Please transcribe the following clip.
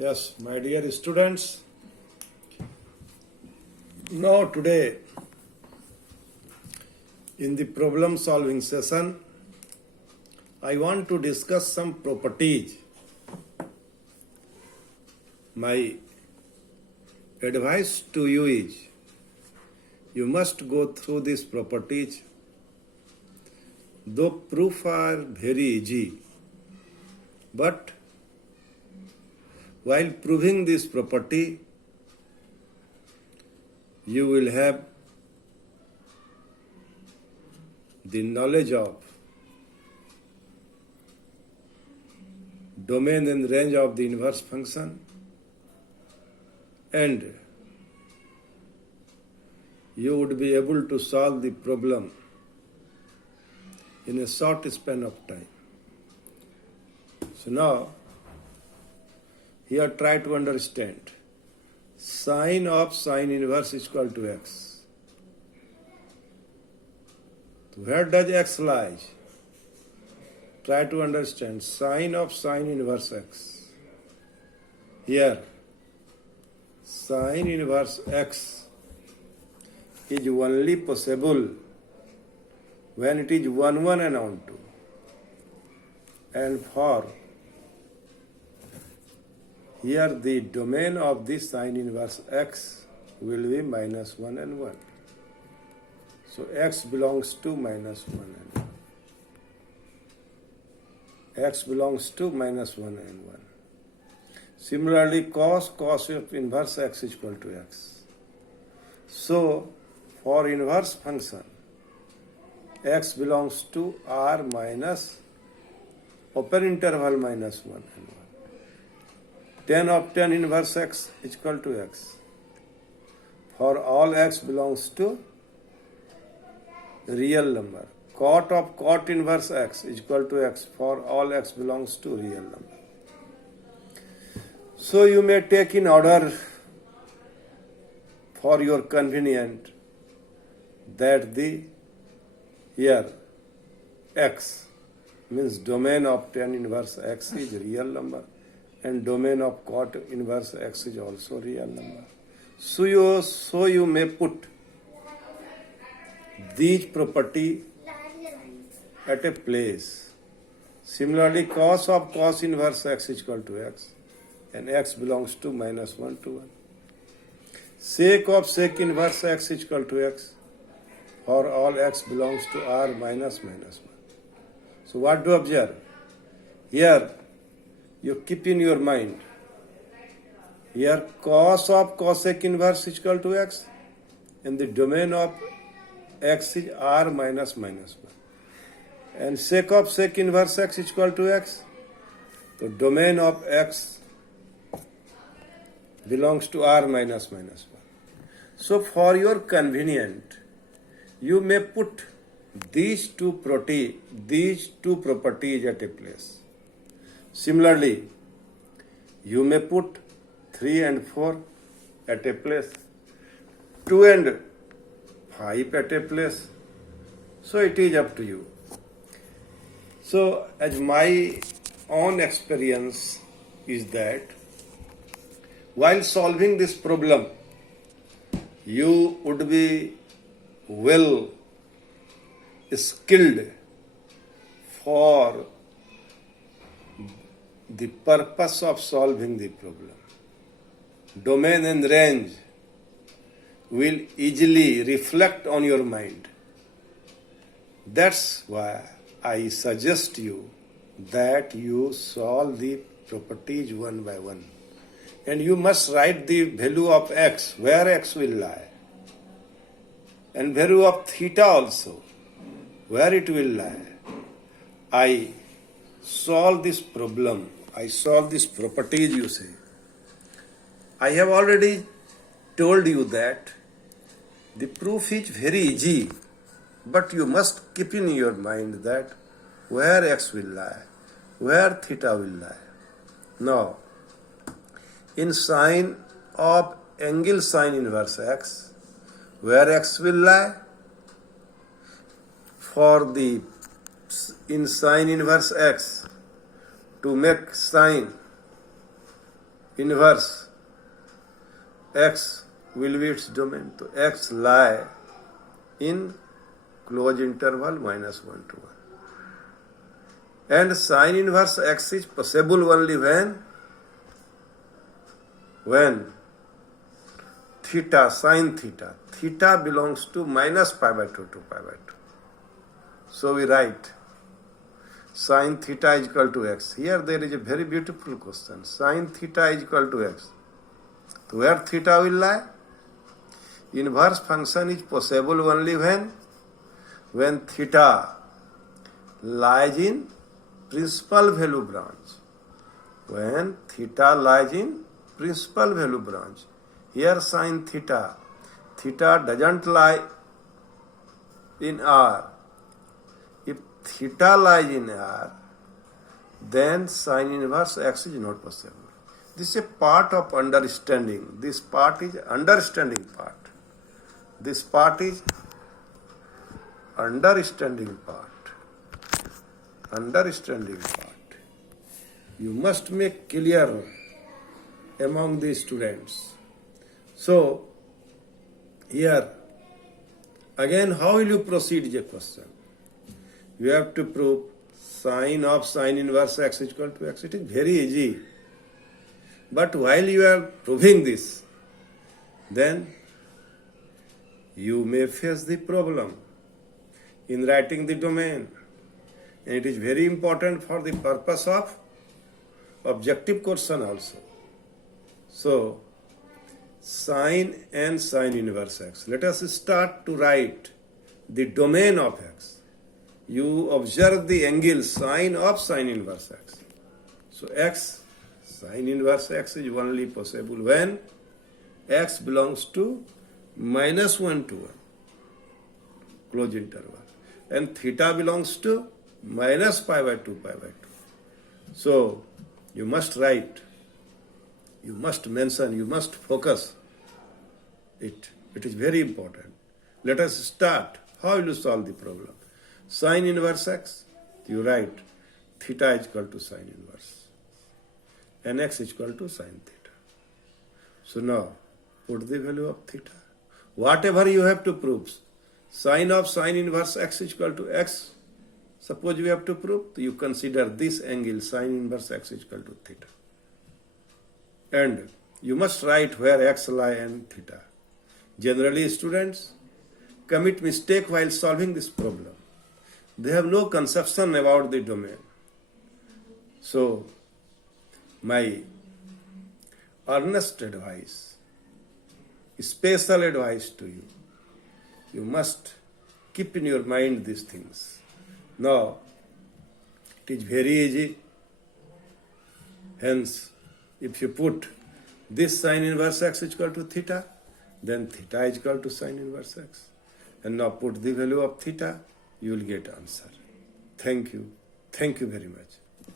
Yes, my dear students, now today in the problem solving session, I want to discuss some properties. My advice to you is you must go through these properties. Though proof are very easy, but while proving this property, you will have the knowledge of domain and range of the inverse function, and you would be able to solve the problem in a short span of time. So now, here try to understand. Sine of sine inverse is equal to x. So where does x lie? Try to understand. Sine of sine inverse x. Here, sine inverse x is only possible when it is 1, 1 and on 2. And for here the domain of this sine inverse x will be minus 1 and 1. So x belongs to minus 1 and 1. X belongs to minus 1 and 1. Similarly, cos of inverse x is equal to x. So for inverse function, x belongs to r minus open interval minus 1 and 1. Tan of tan inverse x is equal to x. For all x belongs to real number. Cot of cot inverse x is equal to x for all x belongs to real number. So you may take in order for your convenience that the here x means domain of tan inverse x is real number and domain of cot inverse x is also real number. So you may put these property at a place. Similarly, cos of cos inverse x is equal to x and x belongs to minus 1 to 1. Sec of sec inverse x is equal to x for all x belongs to r minus 1. So what do you observe? Here you keep in your mind, here cos of cosec inverse is equal to x and the domain of x is r minus 1. And sec of sec inverse x is equal to x. So domain of x belongs to r minus 1. So for your convenience, you may put these two properties at a place. Similarly, you may put 3 and 4 at a place, 2 and 5 at a place. So it is up to you. So as my own experience is that while solving this problem, you would be well skilled for the purpose of solving the problem. Domain and range will easily reflect on your mind. That's why I suggest you that you solve the properties one by one. And you must write the value of x, where x will lie. And value of theta also, where it will lie. I solve this problem. I solve this properties, you say. I have already told you that the proof is very easy, but you must keep in your mind that where x will lie, where theta will lie. Now, in sine of angle sine inverse x, where x will lie? For the in sine inverse x, to make sine inverse x will be its domain. So x lie in closed interval minus 1 to 1. And sine inverse x is possible only when theta, sine theta belongs to minus pi by 2 to pi by 2. So we write sine theta is equal to x. Here there is a very beautiful question. Sine theta is equal to x. So where theta will lie? Inverse function is possible only when theta lies in principal value branch. When theta lies in principal value branch. Here sine theta doesn't lie in R. If theta lies in R, then sine inverse x is not possible. This is a part of understanding. This part is understanding part. This part is understanding part. Understanding part. You must make clear among the students. So, here, again, how will you proceed the question? You have to prove sine of sine inverse x is equal to x. It is very easy. But while you are proving this, then you may face the problem in writing the domain. And it is very important for the purpose of objective question also. So, sine and sine inverse x. Let us start to write the domain of x. You observe the angle sine of sine inverse x. So, x, sine inverse x is only possible when x belongs to minus 1 to 1, closed interval. And theta belongs to minus pi by 2, pi by 2. So, you must write, you must mention, you must focus it. It is very important. Let us start. How will you solve the problem? Sine inverse x, you write theta is equal to sine inverse. And x is equal to sine theta. So now, put the value of theta. Whatever you have to prove, sine of sine inverse x is equal to x. Suppose you have to prove, you consider this angle sine inverse x is equal to theta. And you must write where x lie and theta. Generally, students commit mistake while solving this problem. They have no conception about the domain. So, my earnest advice, special advice to you, you must keep in your mind these things. Now, it is very easy. Hence, if you put this sine inverse x is equal to theta, then theta is equal to sine inverse x. And now put the value of theta, you will get answer. Thank you. Thank you very much.